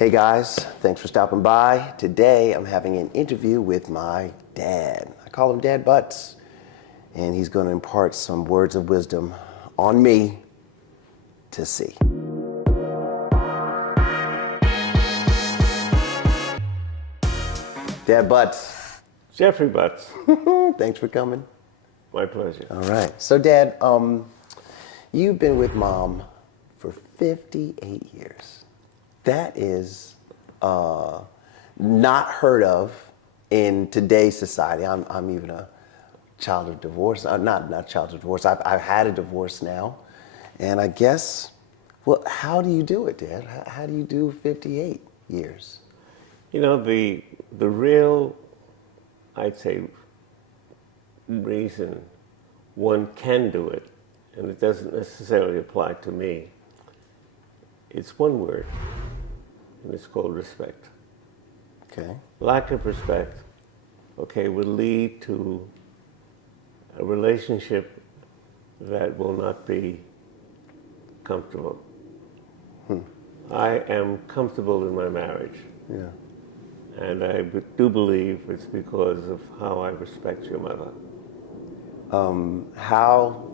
Hey guys, thanks for stopping by. Today I'm having an interview with my dad. I call him Dad Butts, and he's going to impart some words of wisdom on me to see. Dad Butts. Jeffrey Butts. Thanks for coming. My pleasure. All right. So Dad, you've been with Mom for 58 years. That is not heard of in today's society. I'm even a child of divorce. Not child of divorce. I've had a divorce now, and I guess, well, how do you do it, Dad? How do you do 58 years? You know, the real, I'd say, reason one can do it, and it doesn't necessarily apply to me, it's one word, and it's called respect. Okay. Lack of respect, okay, would lead to a relationship that will not be comfortable. I am comfortable in my marriage. Yeah. And I do believe it's because of how I respect your mother. How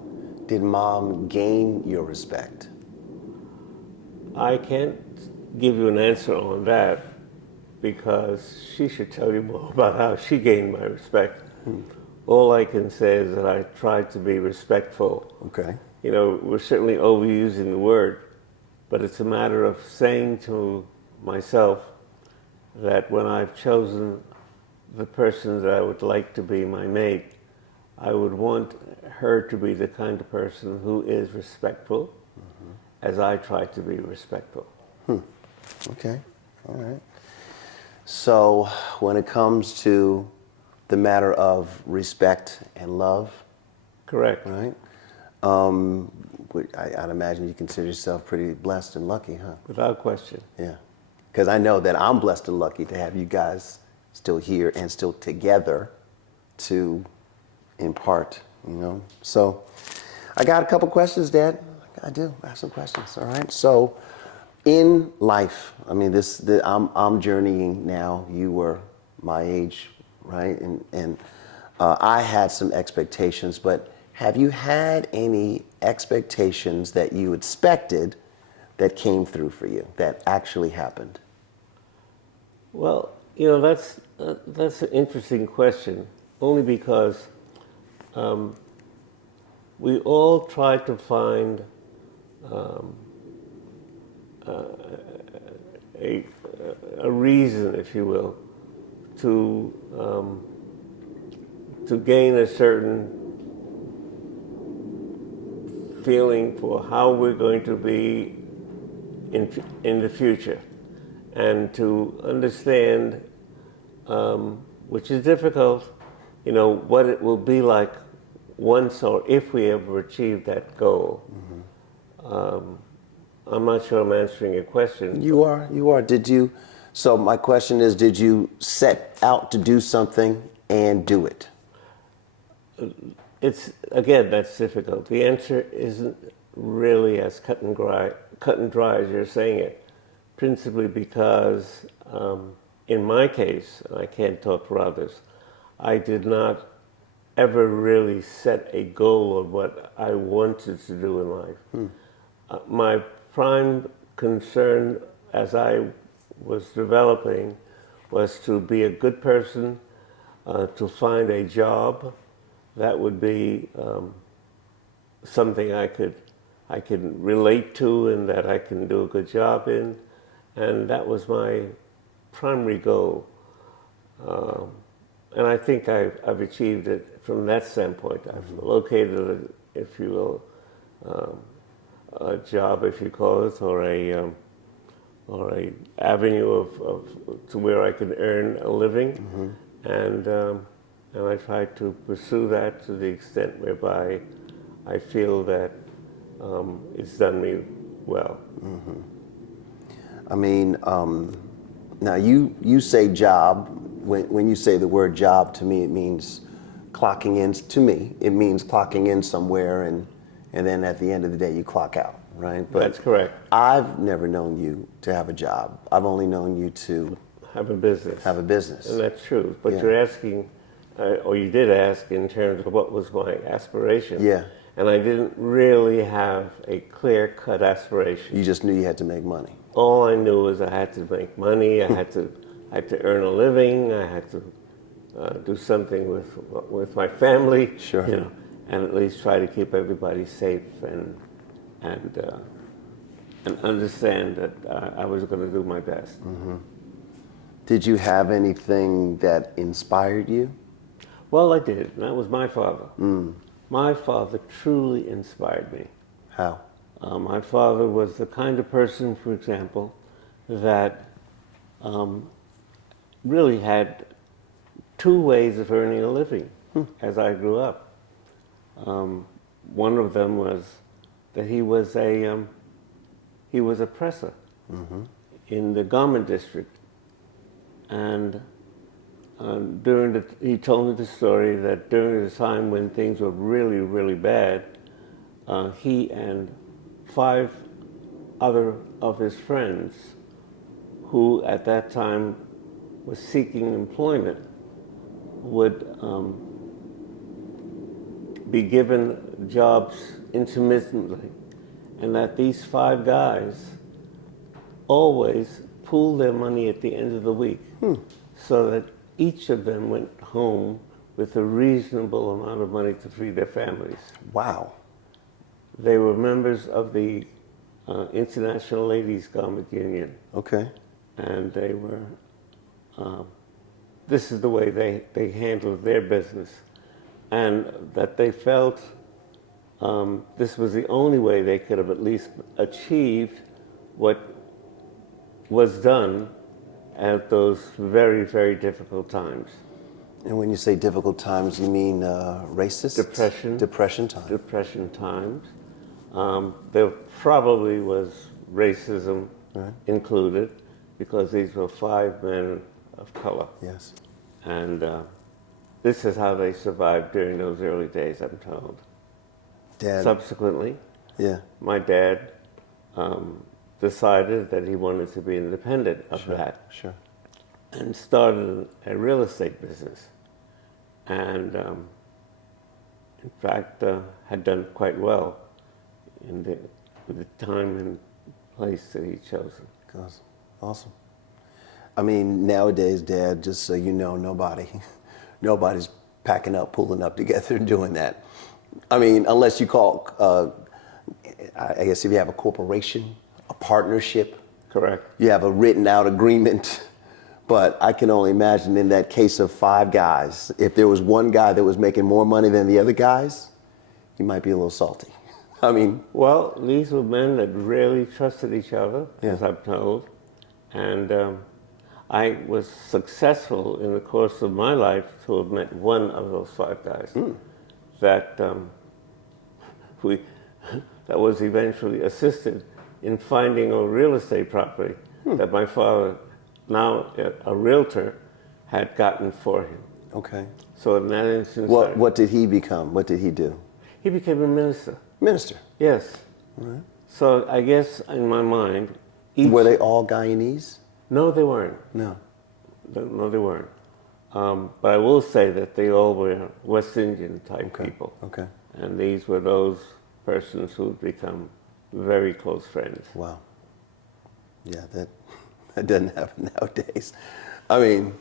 did Mom gain your respect? I can't give you an answer on that because she should tell you more about how she gained my respect. All I can say is that I tried to be respectful. Okay. You know, we're certainly overusing the word, but it's a matter of saying to myself that when I've chosen the person that I would like to be my mate, I would want her to be the kind of person who is respectful, as I try to be respectful. Okay. All right. So when it comes to the matter of respect and love, Correct. right? I'd imagine you consider yourself pretty blessed and lucky, huh? Without question. Yeah. Because I know that I'm blessed and lucky to have you guys still here and still together to impart, you know? So I got a couple questions, Dad. I do. I have some questions, all right? So in life, I mean, I'm journeying now. You were my age, right? And I had some expectations, but have you had any expectations that you expected that came through for you, that actually happened? Well, you know, that's an interesting question, only because we all try to find a reason, if you will, to gain a certain feeling for how we're going to be in the future, and to understand, which is difficult, you know, what it will be like once or if we ever achieve that goal. I'm not sure I'm answering your question. You are. So my question is, did you set out to do something and do it? It's, again, that's difficult. The answer isn't really as cut and dry as you're saying it, principally because in my case, and I can't talk for others, I did not ever really set a goal of what I wanted to do in life. My prime concern as I was developing was to be a good person, to find a job that would be something I could relate to and that I can do a good job in, and that was my primary goal. And I think I've achieved it from that standpoint. I've located, if you will, a job, if you call it, or a avenue of to where I can earn a living, and I try to pursue that to the extent whereby I feel that it's done me well. I mean, now you say job. When you say the word job, to me it means clocking in. To me, it means clocking in somewhere, and then at the end of the day you clock out, right? That's correct. I've never known you to have a job. I've only known you to Have a business. have a business. And that's true. But Yeah. you're asking, or you did ask in terms of what was my aspiration. Yeah. And I didn't really have a clear-cut aspiration. You just knew you had to make money. All I knew was I had to make money. I had to earn a living. I had to do something with my family. Sure. You know, and at least try to keep everybody safe and understand that I was going to do my best. Did you have anything that inspired you? Well, I did. And that was my father. My father truly inspired me. How? My father was the kind of person, for example, that really had two ways of earning a living as I grew up. One of them was that he was a presser in the garment district. And he told me the story that during the time when things were really, really bad, he and 5 other of his friends, who at that time was seeking employment, would be given jobs intermittently, and that these 5 guys always pooled their money at the end of the week so that each of them went home with a reasonable amount of money to feed their families. Wow. They were members of the International Ladies Garment Union, Okay. and they were, this is the way they handled their business, and that they felt this was the only way they could have at least achieved what was done at those very, very difficult times. And when you say difficult times, you mean racist? Depression. Depression time. Depression times. There probably was racism included, because these were 5 men of color. Yes. And this is how they survived during those early days, I'm told. Dad. Subsequently, Yeah. my dad decided that he wanted to be independent of that, Sure. and started a real estate business. And in fact, had done quite well in the time and place that he'd chosen. Goes. Awesome. I mean, nowadays, Dad, just so you know, nobody's packing up, pulling up together and doing that. I mean, unless you call, I guess if you have a corporation, a partnership, Correct. you have a written out agreement. But I can only imagine in that case of 5 guys, if there was one guy that was making more money than the other guys, you might be a little salty. I mean, Well, these were men that really trusted each other, as Yeah. I'm told. And I was successful in the course of my life to have met one of those 5 guys that that was eventually assisted in finding a real estate property that my father, now a realtor, had gotten for him. okay. So in that instance, What did he become? What did he do? he became a minister. Minister. Yes. So I guess in my mind, each, Were they all Guyanese? no, they weren't. No. No, they weren't. But I will say that they all were West Indian type people. Okay. And these were those persons who'd become very close friends. Wow. Yeah, that doesn't happen nowadays. I mean,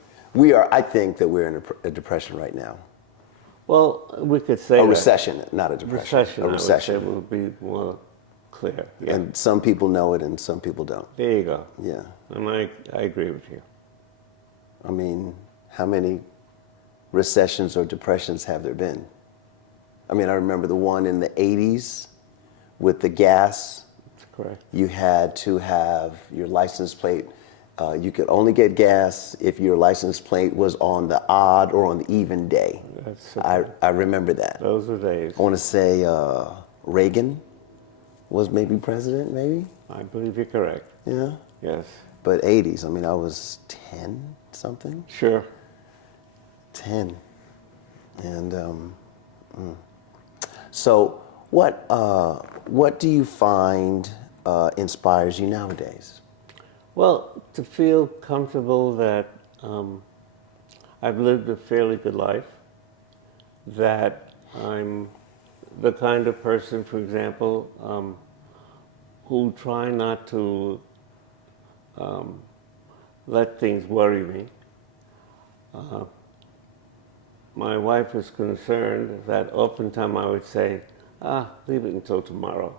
I think that we're in a depression right now. Well, we could say A that. recession, not a depression. Recession, A I recession. would say, would be more clear. Yeah. And some people know it and some people don't. There you go. Yeah. And I agree with you. I mean, how many recessions or depressions have there been? I mean, I remember the one in the 80s with the gas. That's correct. You had to have your license plate. You could only get gas if your license plate was on the odd or on the even day. That's I remember that. Those were days. I want to say Reagan was maybe president, maybe? I believe you're correct. Yeah. Yes. But 80s, I mean, I was 10 something. Sure. 10. And so What do you find inspires you nowadays? Well, to feel comfortable that I've lived a fairly good life, that I'm the kind of person, for example, who try not to let things worry me. My wife is concerned that oftentimes I would say, leave it until tomorrow.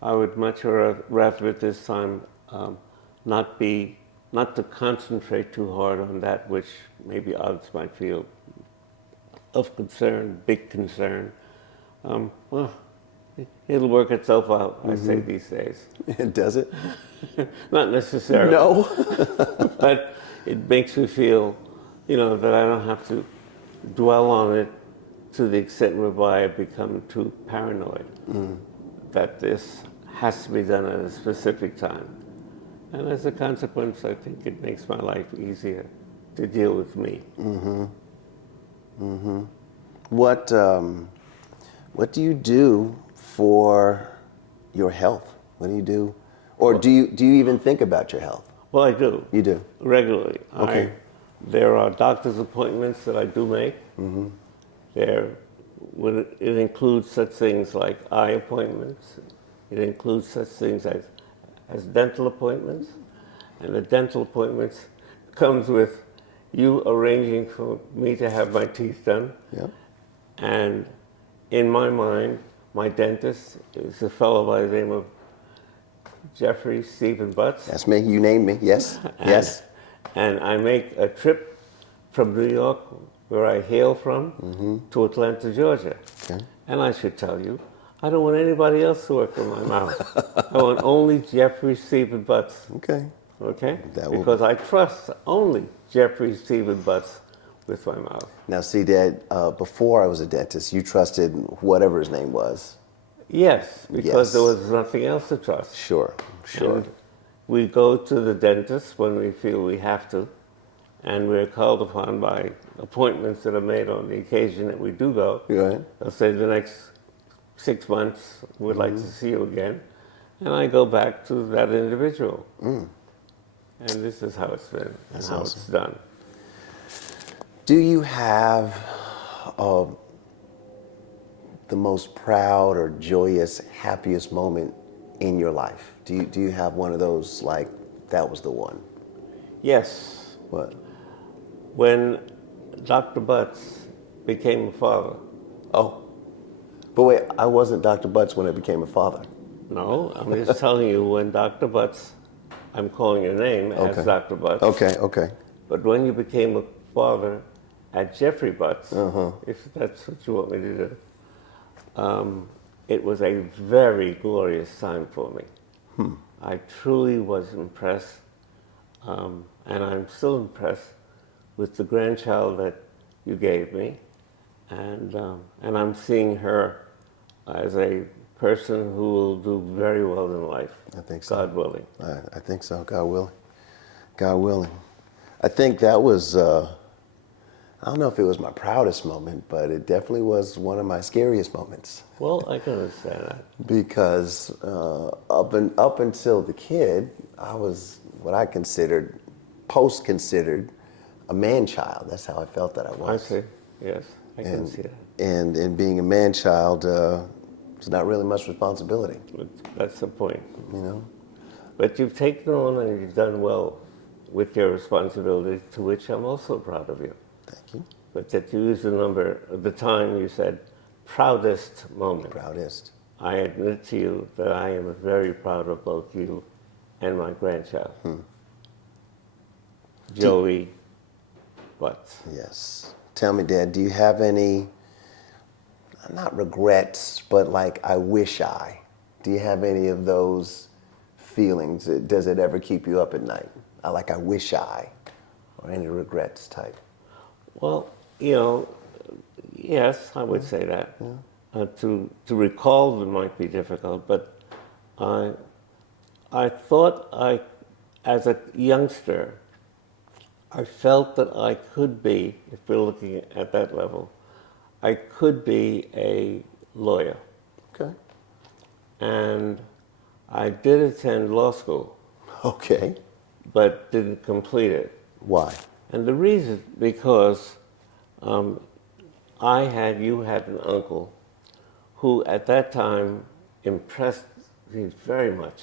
I would much rather at this time not to concentrate too hard on that which maybe others might feel of concern, big concern. Well, it'll work itself out, I say these days. Does it? Not necessarily. No. But it makes me feel, that I don't have to dwell on it to the extent whereby I become too paranoid. That this has to be done at a specific time. And as a consequence, I think it makes my life easier to deal with me. What do you do for your health? What do you do? Or do you even think about your health? Well, I do. You do? Regularly. Okay. There are doctor's appointments that I do make. It includes such things like eye appointments. It includes such things as dental appointments. And the dental appointments comes with you arranging for me to have my teeth done. Yeah. And in my mind, my dentist is a fellow by the name of Jeffrey Stephen Butts. That's me. You named me. Yes. Yes. And I make a trip from New York, where I hail from, to Atlanta, Georgia. Okay. And I should tell you, I don't want anybody else to work on my mouth. I want only Jeffrey Stephen Butts. Okay. Okay? That will- Because I trust only Jeffrey Stephen Butts with my mouth. Now, see, Dad, before I was a dentist, you trusted whatever his name was. Yes, because Yes. there was nothing else to trust. Sure. Sure. And we go to the dentist when we feel we have to, and we're called upon by appointments that are made on the occasion that we do go. Right. They'll say the next 6 months we'd like to see you again, and I go back to that individual. And this is how it's been and how it's done. Do you have the most proud or joyous, happiest moment in your life? Do you have one of those, like, that was the one? Yes, What? when Dr. Butts became a father. Oh. But wait, I wasn't Dr. Butts when I became a father. No, I'm just telling you, when Dr. Butts, I'm calling your name as Okay. Dr. Butts. Okay, okay. But when you became a father at Jeffrey Butts, if that's what you want me to do, it was a very glorious time for me. I truly was impressed, and I'm still impressed with the grandchild that you gave me, and I'm seeing her as a person who will do very well in life. I think so. God willing. I think so, God willing. God willing. I think that was, I don't know if it was my proudest moment, but it definitely was one of my scariest moments. Well, I can understand that. Because up until the kid, I was what I considered, considered, a man-child. That's how I felt that I was. I see. Yes, I can see that. And being a man-child, it's not really much responsibility, But that's the point. you know? But you've taken on and you've done well with your responsibility, to which I'm also proud of you. Thank you. But that you used the time you said, proudest moment. Proudest. I admit to you that I am very proud of both you and my grandchild, Joey Butts. Yes. Tell me, Dad, do you have any, not regrets, but like, I wish I? Do you have any of those feelings? Does it ever keep you up at night? I wish I, or any regrets type? Well, yes, I would say that. To recall them might be difficult, but I thought as a youngster, I felt that I could be, if we're looking at that level, I could be a lawyer. and I did attend law school, Okay. but didn't complete it. Why? And the reason, because you had an uncle who at that time impressed me very much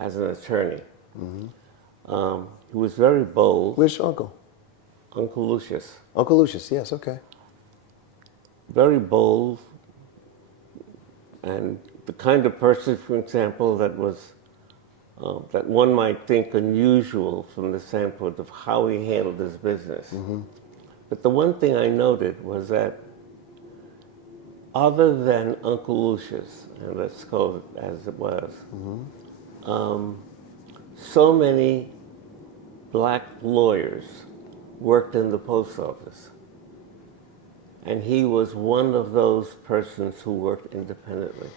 as an attorney. He was very bold. Which uncle? Uncle Lucius. Uncle Lucius, yes, okay. Very bold, and the kind of person, for example, that was that one might think unusual from the standpoint of how he handled his business. But the one thing I noted was that other than Uncle Lucius, and let's call it as it was, so many black lawyers worked in the post office. And he was one of those persons who worked independently.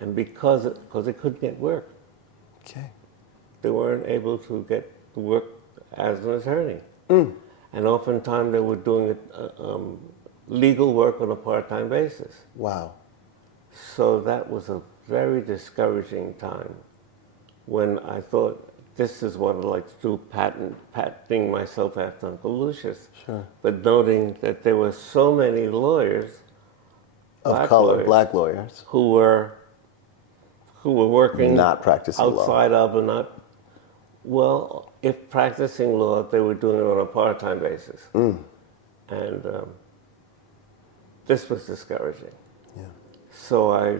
And because they couldn't get work, Okay. they weren't able to get work as an attorney. And oftentimes they were doing legal work on a part-time basis. Wow. So that was a very discouraging time when I thought, this is what I'd like to do, patting myself after Uncle Lucius. Sure. But noting that there were so many lawyers, Of color, black lawyers. who were working Not practicing law. outside of, and not, well, if practicing law, they were doing it on a part-time basis. And this was discouraging. Yeah. So I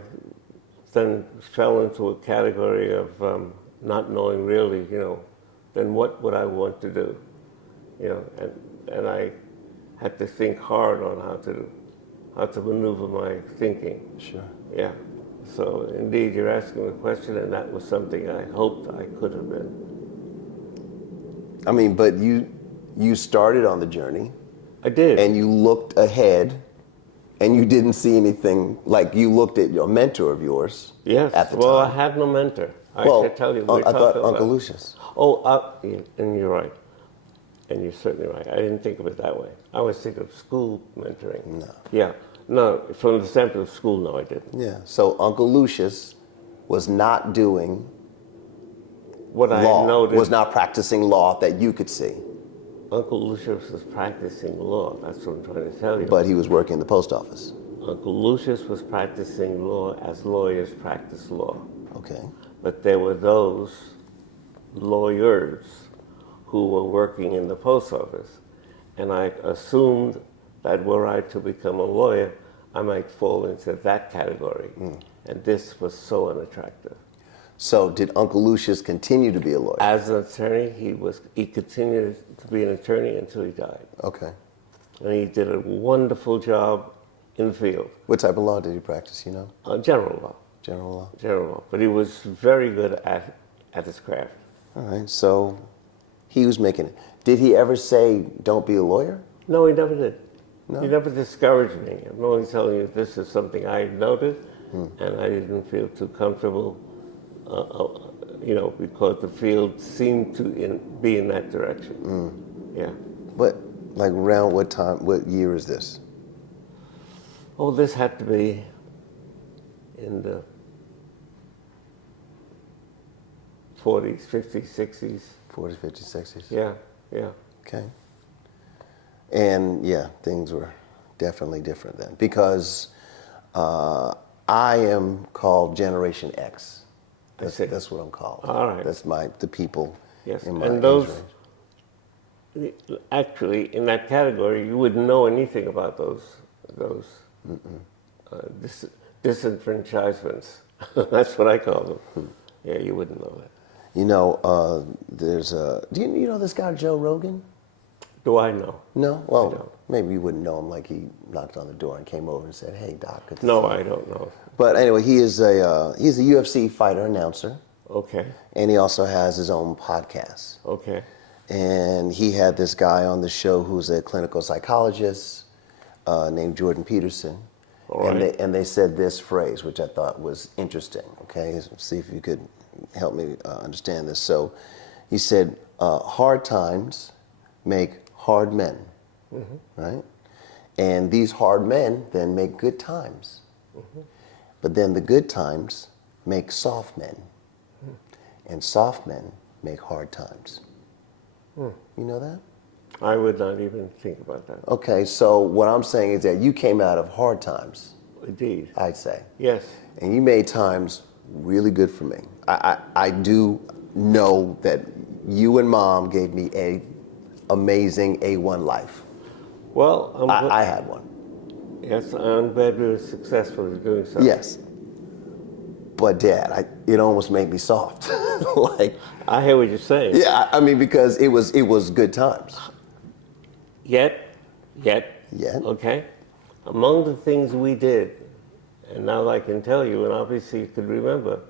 then fell into a category of not knowing really, then what would I want to do? And I had to think hard on how to maneuver my thinking. Sure. Yeah. So indeed, you're asking a question, and that was something I hoped I could have been. I mean, but you started on the journey I did. and you looked ahead and you didn't see anything, like you looked at your mentor of yours Yes. at the Well, time. I had no mentor. I Well, should tell you. I thought Uncle Lucius. And you're right. And you're certainly right. I didn't think of it that way. I was thinking of school mentoring. No. Yeah. No, from the standpoint of school, no, I didn't. Yeah. So Uncle Lucius was not doing What I law, noticed, was not practicing law that you could see, Uncle Lucius was practicing law. That's what I'm trying to tell you. but he was working in the post office. Uncle Lucius was practicing law as lawyers practice law. Okay. But there were those lawyers who were working in the post office. And I assumed that were I to become a lawyer, I might fall into that category. And this was so unattractive. So did Uncle Lucius continue to be a lawyer? As an attorney, he continued to be an attorney until he died. Okay. And he did a wonderful job in the field. What type of law did he practice, you know? General law. General law? General law. But he was very good at his craft. All right, so he was making it. Did he ever say, don't be a lawyer? No, he never did. No? He never discouraged me. I'm only telling you this is something I noted, and I didn't feel too comfortable, because the field seemed to be in that direction. Yeah. But like around what time, what year is this? Oh, this had to be in the 40s, 50s, 60s. 40s, 50s, 60s? Yeah, yeah. Okay. And yeah, things were definitely different then because I am called Generation X. That's what I'm called. All right. That's the people Yes, in my and age those, range. actually, in that category, you wouldn't know anything about those disenfranchisements. That's what I call them. Yeah, you wouldn't know that. You know, do you know this guy Joe Rogan? Do I know? No? I Well, don't. maybe you wouldn't know him like he knocked on the door and came over and said, hey, Doc. Good to No, see you." I don't know. But anyway, he's a UFC fighter, announcer, Okay, and he also has his own podcast. okay, And he had this guy on the show who's a clinical psychologist named Jordan Peterson. All right. And they said this phrase, which I thought was interesting. Okay, see if you could help me understand this. So he said, hard times make hard men, right? And these hard men then make good times. But then the good times make soft men, and soft men make hard times. You know that? I would not even think about that. Okay, so what I'm saying is that you came out of hard times, Indeed. I'd say. Yes. And you made times really good for me. I do know that you and Mom gave me a amazing A1 life. Well, I had one. yes, I'm glad we were successful in doing so. Yes. But Dad, it almost made me soft. Like, I hear what you're saying. yeah, I mean, because it was good times. Yet, okay? Among the things we did, and now I can tell you, and obviously you could remember,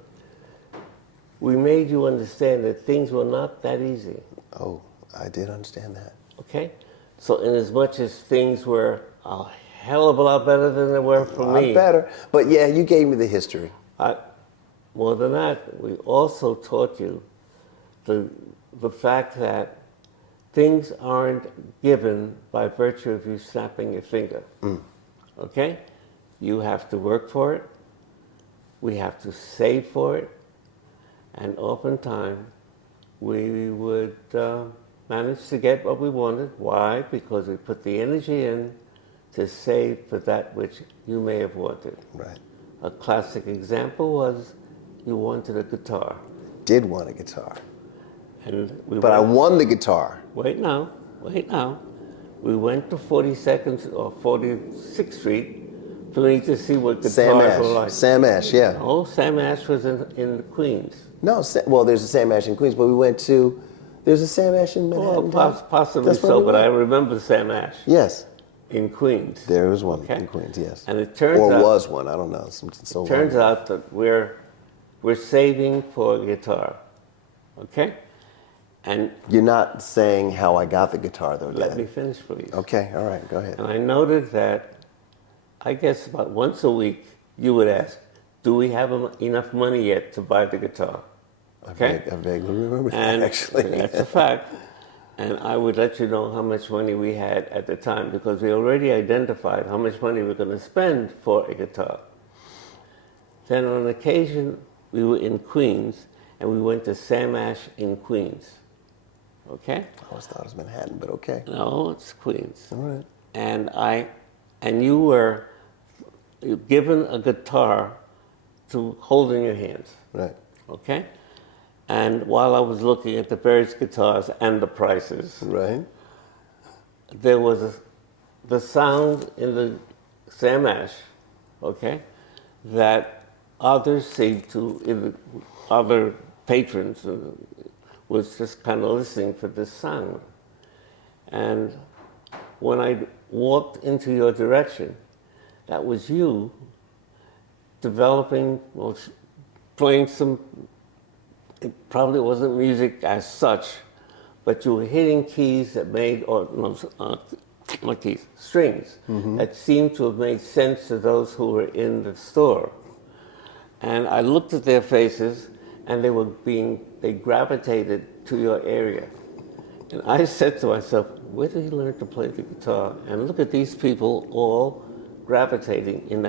we made you understand that things were not that easy, Oh, I did understand that. okay? So in as much as things were a hell of a lot better than they were for me. I'm better. But yeah, you gave me the history. More than that, we also taught you the fact that things aren't given by virtue of you snapping your finger. Okay? You have to work for it. We have to save for it. And oftentimes, we would manage to get what we wanted. Why? Because we put the energy in to save for that which you may have wanted. Right. A classic example was you wanted a guitar. Did want a guitar. And But I won the guitar. Wait now. We went to 42nd or 46th Street for me to see what Sam guitars were Ash. like. Sam Ash, yeah. Oh, Sam Ash was in Queens. No, well, there's a Sam Ash in Queens, but we went to, there's a Sam Ash in Manhattan. Well, possibly That's where so, we but I went. remember Sam Ash Yes, in Queens. there was one Okay. in Queens, yes. And it turns or out, was one, I don't know. So turns long. out that we're saving for a guitar. Okay? And You're not saying how I got the guitar, though, let Dad. me finish, please. Okay, all right, go ahead. And I noted that, I guess about once a week, you would ask, do we have enough money yet to buy the guitar? Okay? I vaguely remember And that, actually. that's a fact. And I would let you know how much money we had at the time because we already identified how much money we're going to spend for a guitar. Then on occasion, we were in Queens and we went to Sam Ash in Queens. Okay? I always thought it was Manhattan, but okay. No, it's Queens. All right. And you were given a guitar to hold in your hands. Right. Okay? And while I was looking at the various guitars and the prices, Right. there was the sound in the Sam Ash, okay, that others seemed to, other patrons was just kind of listening for this sound. And when I walked into your direction, that was you developing, well, playing some, it probably wasn't music as such, but you were hitting keys that made, or no, not keys, strings, that seemed to have made sense to those who were in the store. And I looked at their faces, and they gravitated to your area. And I said to myself, where did he learn to play the guitar? And look at these people all gravitating in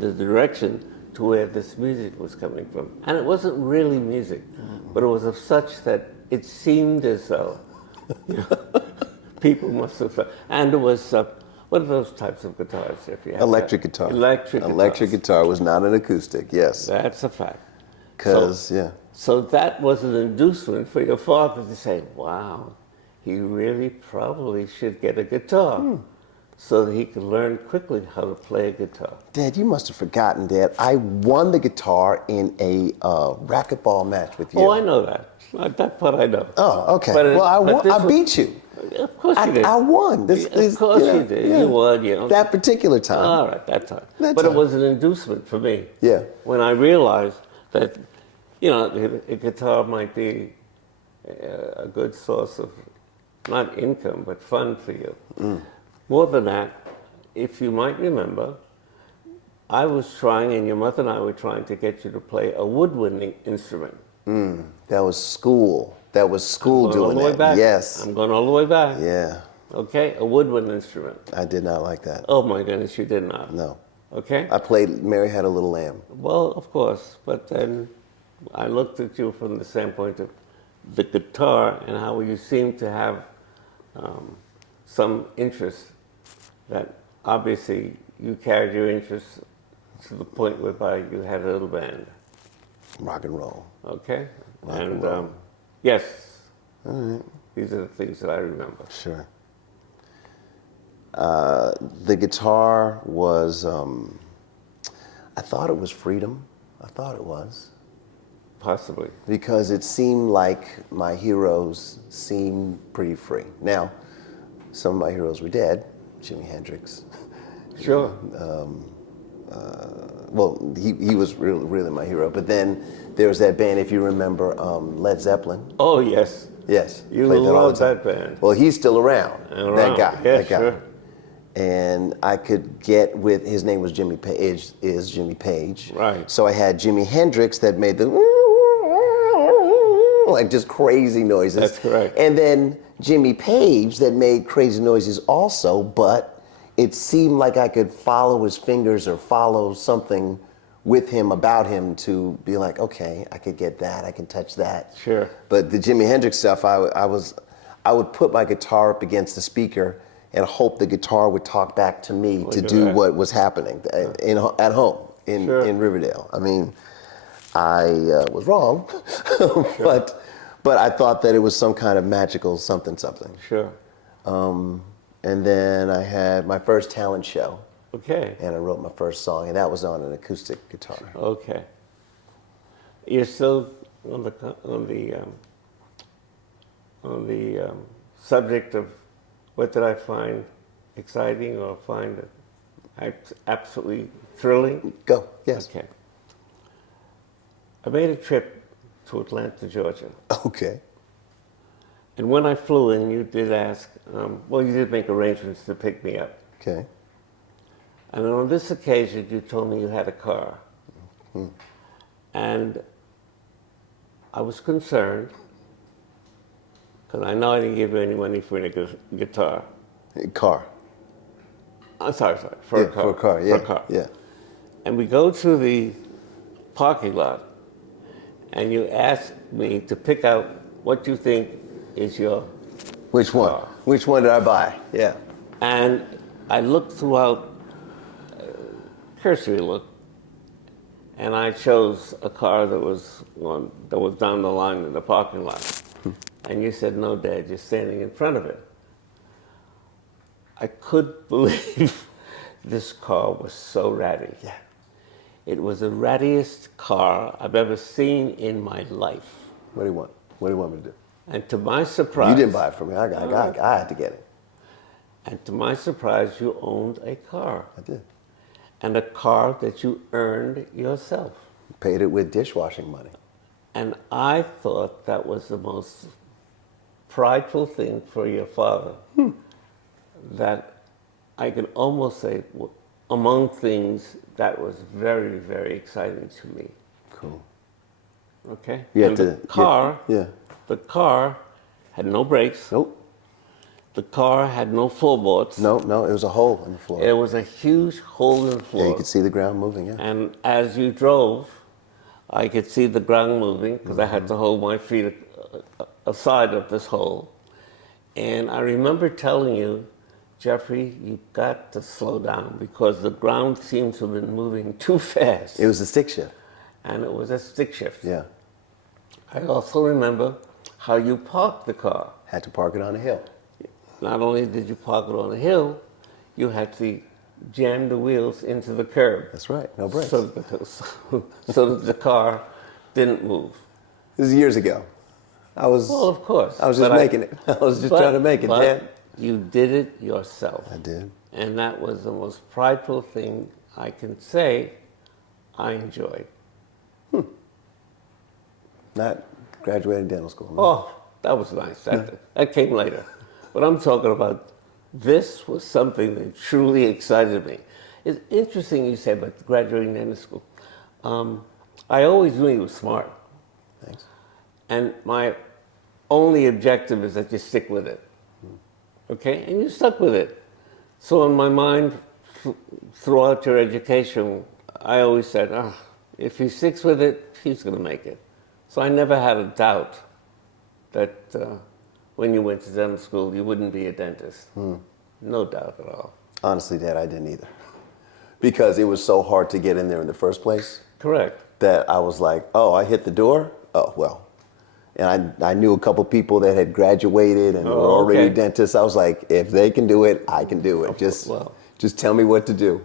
the direction to where this music was coming from. And it wasn't really music, but it was of such that it seemed as though people must have felt. And it was, what are those types of guitars? If you have Electric that? guitar. Electric guitars. Electric guitar was not an acoustic, yes. That's a fact. Because, yeah. So that was an inducement for your father to say, wow, he really probably should get a guitar so that he could learn quickly how to play a guitar. Dad, you must have forgotten, Dad. I won the guitar in a racquetball match with you. Oh, I know that. That part I know. Oh, okay. But well, I won. this I was- beat you. Of course you did. I won. Of course you did. yeah. You won, you know. That particular time. All right, that time. That But time. it was an inducement for me. Yeah. When I realized that, a guitar might be a good source of, not income, but fun for you. More than that, if you might remember, I was trying, and your mother and I were trying to get you to play a woodwinding instrument. That was school. That was school Going all doing the way that. back. Yes. I'm going all the way back. Yeah. Okay, a woodwind instrument. I did not like that. Oh my goodness, you did not. No. Okay? I played Mary Had a Little Lamb. Well, of course, but then I looked at you from the standpoint of the guitar and how you seem to have some interest that obviously you carried your interest to the point whereby you had a little band. Rock and roll. Okay? Rock and And roll. yes, these are the things that I remember. Sure. The guitar was, I thought it was freedom. I thought it was. Possibly. Because it seemed like my heroes seemed pretty free. Now, some of my heroes were dead. Jimi Hendrix. Sure. Well, he was really my hero. But then there was that band, if you remember, Led Zeppelin. Oh, yes. Yes. You played that all love the time. that band. Well, he's still around. Around. That guy. Yeah, that guy. sure. And I could get with, his name was Jimmy Page, is Jimmy Page. Right. So I had Jimi Hendrix that made the like just crazy noises. That's correct. And then Jimmy Page that made crazy noises also, but it seemed like I could follow his fingers or follow something with him, about him, to be like, okay, I could get that, I can touch that. Sure. But the Jimi Hendrix stuff, I would put my guitar up against the speaker and hope the guitar would talk back to me to do that. what was happening at home Sure. in Riverdale. I mean, I was wrong, but I thought that it was some kind of magical something. Sure. And then I had my first talent show, Okay. and I wrote my first song, and that was on an acoustic guitar. Okay. You're still on the subject of what did I find exciting or find absolutely thrilling? Go, yes. Okay. I made a trip to Atlanta, Georgia. Okay. And when I flew in, you did ask, well, you did make arrangements to pick me up. Okay. And on this occasion, you told me you had a car. And I was concerned, because I know I didn't give you any money for a guitar. Car. I'm sorry, for a car. For a car, yeah. For a car. Yeah. And we go to the parking lot, and you ask me to pick out what you think is your Which one? car. Which one did I buy? Yeah. And I looked throughout, cursory look, and I chose a car that was down the line in the parking lot. And you said, no, Dad, you're standing in front of it. I couldn't believe this car was so ratty. Yeah. It was the rattiest car I've ever seen in my life. What do you want? What do you want me to do? And to my surprise... You didn't buy it for me. I had to get it. And to my surprise, you owned a car. I did. And a car that you earned yourself. Paid it with dishwashing money. And I thought that was the most prideful thing for your father. That I can almost say, among things that was very, very exciting to me. Cool. Okay? You had And to the car, yeah. the car had no brakes. Nope. The car had no floorboards. No, it was a hole in the floor. There was a huge hole in the floor. Yeah, you could see the ground moving, yeah. And as you drove, I could see the ground moving because I had to hold my feet aside of this hole. And I remember telling you, Jeffrey, you've got to slow down because the ground seems to have been moving too fast. It was a stick shift. And it was a stick shift. Yeah. I also remember how you parked the car. Had to park it on a hill. Not only did you park it on a hill, you had to jam the wheels into the curb. That's right. No brakes. So that the car didn't move. This is years ago. Well, of course. I was just making it. I was just trying to make it, but Dad. You did it yourself. I did. And that was the most prideful thing I can say I enjoyed. Not graduating dental school. No. Oh, that was nice. That came later. But I'm talking about this was something that truly excited me. It's interesting you said about graduating dental school. I always knew you were smart. Thanks. And my only objective is that you stick with it. Okay? And you stuck with it. So in my mind, throughout your education, I always said, if he sticks with it, he's going to make it. So I never had a doubt that when you went to dental school, you wouldn't be a dentist. No doubt at all. Honestly, Dad, I didn't either. Because it was so hard to get in there in the first place Correct. that I was like, oh, I hit the door? Oh, well. And I knew a couple people that had graduated and were already okay. dentists. I was like, if they can do it, I can do it. Well. Just tell me what to do.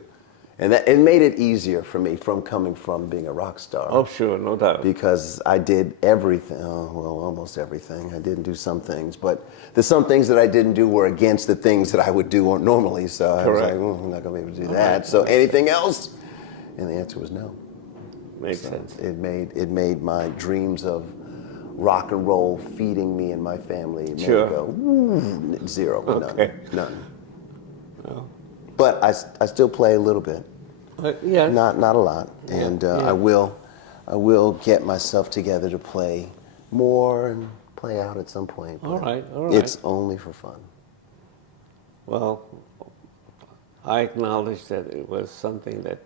And that, it made it easier for me from coming from being a rock star. Oh, sure, no doubt. Because I did everything, almost everything. I didn't do some things, but the some things that I didn't do were against the things that I would do normally. So I was like, I'm not going to be able to do that. So anything else? And the answer was no. Makes sense. It made my dreams of rock and roll feeding me and my family made Sure. it go zero, Okay. none. Well, But I still play a little bit. yeah. Not a lot, and yeah. I will get myself together to play more and play out at some point. All but right, all right. It's only for fun. Well, I acknowledge that it was something that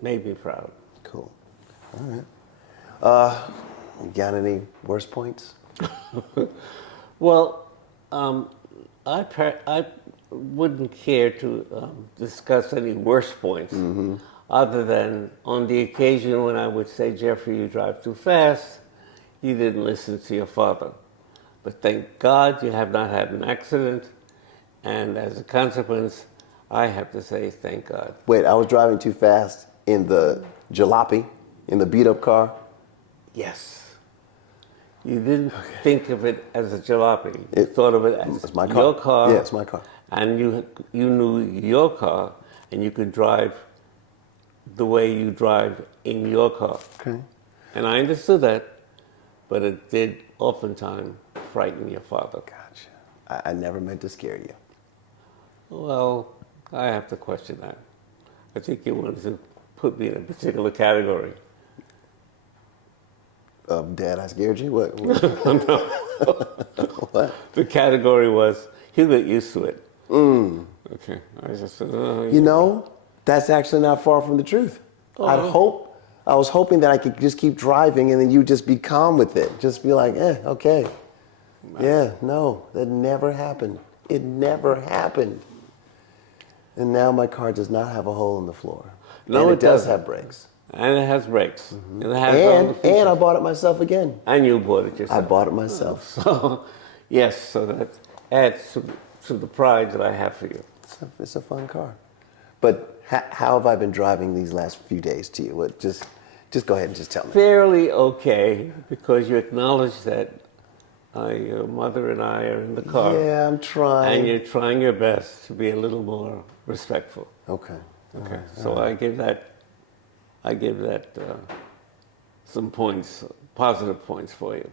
made me proud. Cool. All right. Got any worst points? Well, I wouldn't care to discuss any worse points, other than on the occasion when I would say, Jeffrey, you drive too fast, you didn't listen to your father. But thank God you have not had an accident, and as a consequence, I have to say thank God. Wait, I was driving too fast in the jalopy, in the beat up car. Yes. You didn't think of it as a jalopy. You thought of it as It's my car. your car. Yeah, it's my car. And you knew your car, and you could drive the way you drive in your car. Okay. And I understood that, but it did oftentimes frighten your father. Gotcha. I never meant to scare you. Well, I have to question that. I think you wanted to put me in a particular category. Dad, I scared you? What? What? The category was, he'll get used to it. Okay. I just said, You know, that's actually not far from the truth. I was hoping that I could just keep driving and then you just be calm with it. Just be like, okay. Yeah, no, that never happened. It never happened. And now my car does not have a hole in the floor. No, and it it does doesn't. have brakes. And it has brakes. And it has all the And features. I bought it myself again. And you bought it I yourself. bought it myself. So, yes, so that adds to the pride that I have for you. It's a fun car. But how have I been driving these last few days to you? What, just go ahead and just tell me. Fairly okay, because you acknowledge that your mother and I are in the car. Yeah, I'm trying. And you're trying your best to be a little more respectful. Okay. Okay, so I give that some points, positive points for you.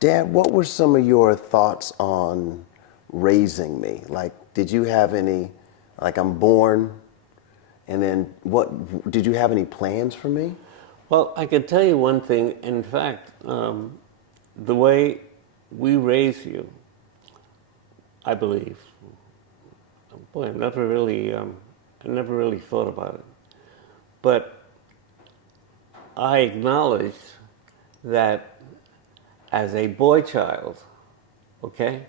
Dad, what were some of your thoughts on raising me? Like, did you have any, like I'm born, and then did you have any plans for me? Well, I can tell you one thing. In fact, the way we raise you, I believe, boy, I never really thought about it. But I acknowledge that as a boy child, okay,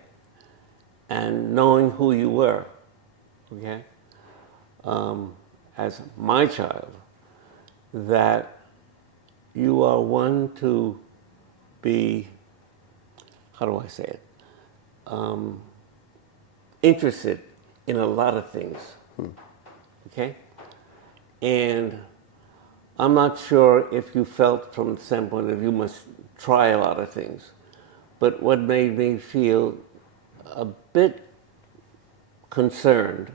and knowing who you were, okay, as my child, that you are one to be, how do I say it, interested in a lot of things, okay? And I'm not sure if you felt from the standpoint that you must try a lot of things, but what made me feel a bit concerned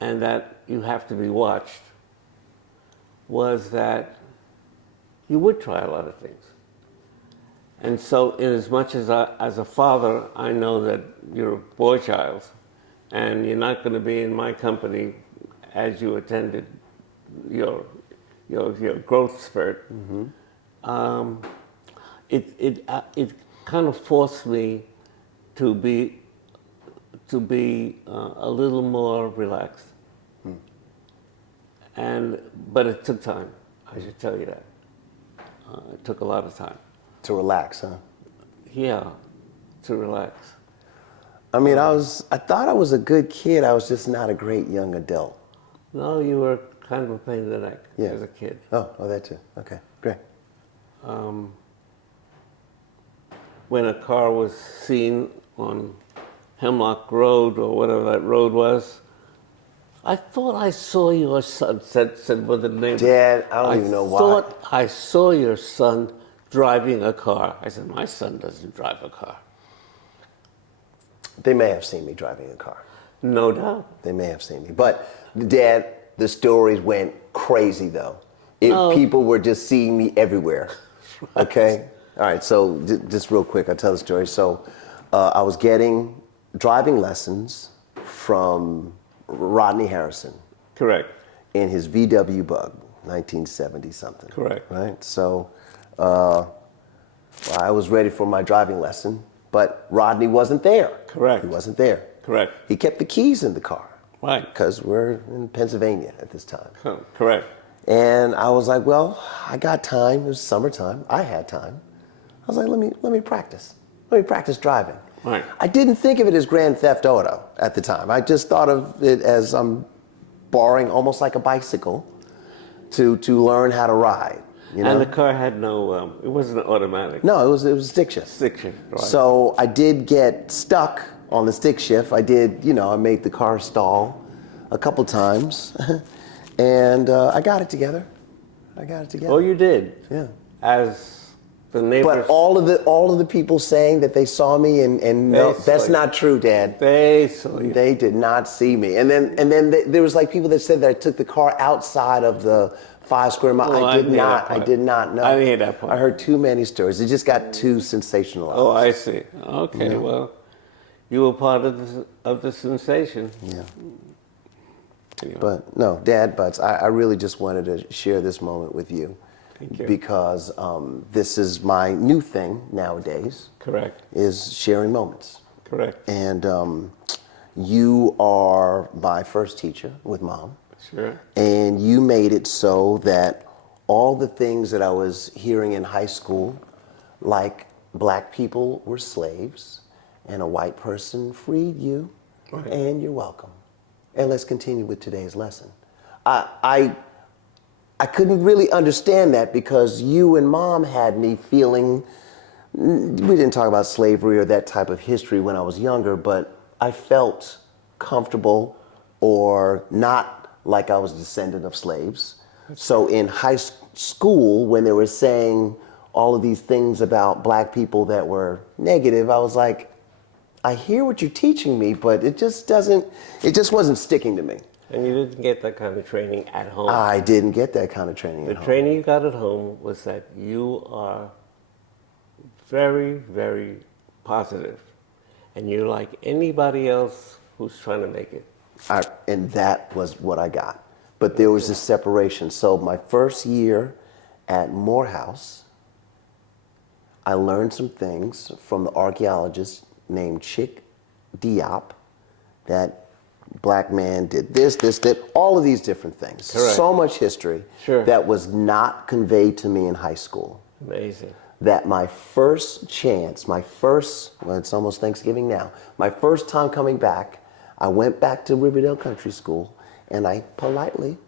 and that you have to be watched was that you would try a lot of things. And so in as much as as a father, I know that you're a boy child and you're not going to be in my company as you attended your growth spurt. It kind of forced me to be a little more relaxed But it took time. I should tell you that. It took a lot of time. To relax, huh? Yeah, to relax. I mean, I thought I was a good kid. I was just not a great young adult. No, you were kind of a pain in the neck Yeah. as a kid. Oh, that too. Okay, great. When a car was seen on Hemlock Road or whatever that road was, I thought I saw your son, said one of the neighbors. Dad, I don't even know why. I thought I saw your son driving a car. I said, my son doesn't drive a car. They may have seen me driving a car. No doubt. They may have seen me. But, Dad, the stories went crazy, though. People were just seeing me everywhere. Okay? All right, so just real quick, I'll tell the story. So I was getting driving lessons from Rodney Harrison. Correct. In his VW Bug, 1970 something. Correct. Right? So I was ready for my driving lesson, but Rodney wasn't there. Correct. He wasn't there. Correct. He kept the keys in the car. Right. Because we're in Pennsylvania at this time. Correct. And I was like, well, I got time. It was summertime. I had time. I was like, let me practice. Let me practice driving. Right. I didn't think of it as Grand Theft Auto at the time. I just thought of it as I'm borrowing almost like a bicycle to learn how to ride. You know? And the car had no, it wasn't automatic. No, it was stick shift. Stick shift, right. So I did get stuck on the stick shift. I did, I made the car stall a couple times. And I got it together. Oh, you did? Yeah. As the neighbors. But all of the people saying that they saw me and no, that's not true, Dad. They saw you. They did not see me. And then there was like people that said that I took the car outside of the 5 square mile. Oh, I did not know. I didn't hear that part. I heard too many stories. It just got too sensationalized. Oh, I see. Okay, well, you were part of the sensation. Yeah. Anyway. But no, Dad Butts, I really just wanted to share this moment with you. Thank you. Because this is my new thing nowadays. Correct. Is sharing moments. Correct. And you are my first teacher with Mom. Sure. And you made it so that all the things that I was hearing in high school, like black people were slaves and a white person freed you, Right. and you're welcome. And let's continue with today's lesson. I couldn't really understand that because you and Mom had me feeling, we didn't talk about slavery or that type of history when I was younger, but I felt comfortable or not like I was a descendant of slaves. So in high school, when they were saying all of these things about black people that were negative, I was like, I hear what you're teaching me, but it just wasn't sticking to me. And you didn't get that kind of training at home. I didn't get that kind of training at home. The training you got at home was that you are very, very positive, and you're like anybody else who's trying to make it. And that was what I got. But there was this separation. So my first year at Morehouse, I learned some things from the archaeologist named Chick Diop, that black man did this, that, all of these different things. Correct. So much history Sure. that was not conveyed to me in high school. Amazing. That my first chance, well, it's almost Thanksgiving now, my first time coming back, I went back to Riverdale Country School and I politely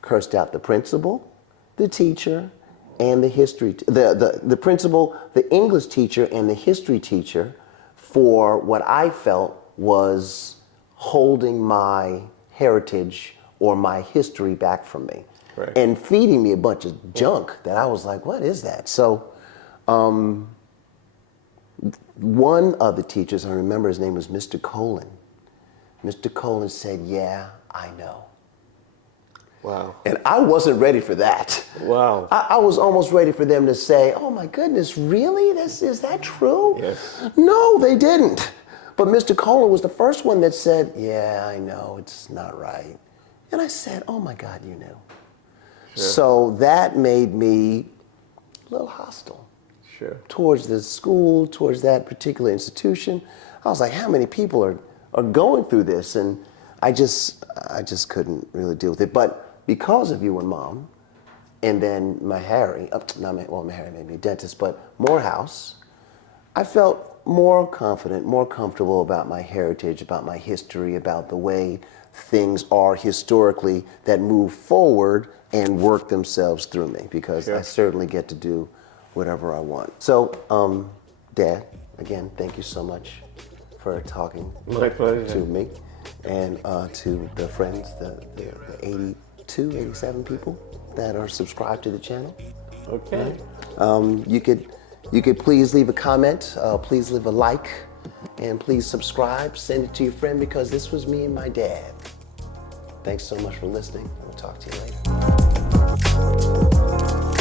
cursed out the principal, the teacher, and the history, the principal, the English teacher, and the history teacher for what I felt was holding my heritage or my history back from me. Correct. And feeding me a bunch of junk that I was like, what is that? So one of the teachers, I remember his name was Mr. Colin. Mr. Colin said, yeah, I know. Wow. And I wasn't ready for that. Wow. I was almost ready for them to say, oh my goodness, really? Is that true? Yes. No, they didn't. But Mr. Colin was the first one that said, yeah, I know, it's not right. And I said, oh my God, you knew. Sure. So that made me a little hostile Sure. towards the school, towards that particular institution. I was like, how many people are going through this? And I just couldn't really deal with it. But because of you and Mom, and then Meharry, Meharry made me a dentist, but Morehouse, I felt more confident, more comfortable about my heritage, about my history, about the way things are historically that move forward and work themselves through me, because I certainly get to do whatever I want. So, Dad, again, thank you so much for talking My pleasure. to me and to the friends, the 82, 87 people that are subscribed to the channel. Okay. You could please leave a comment, please leave a like, and please subscribe. Send it to your friend, because this was me and my dad. Thanks so much for listening. We'll talk to you later.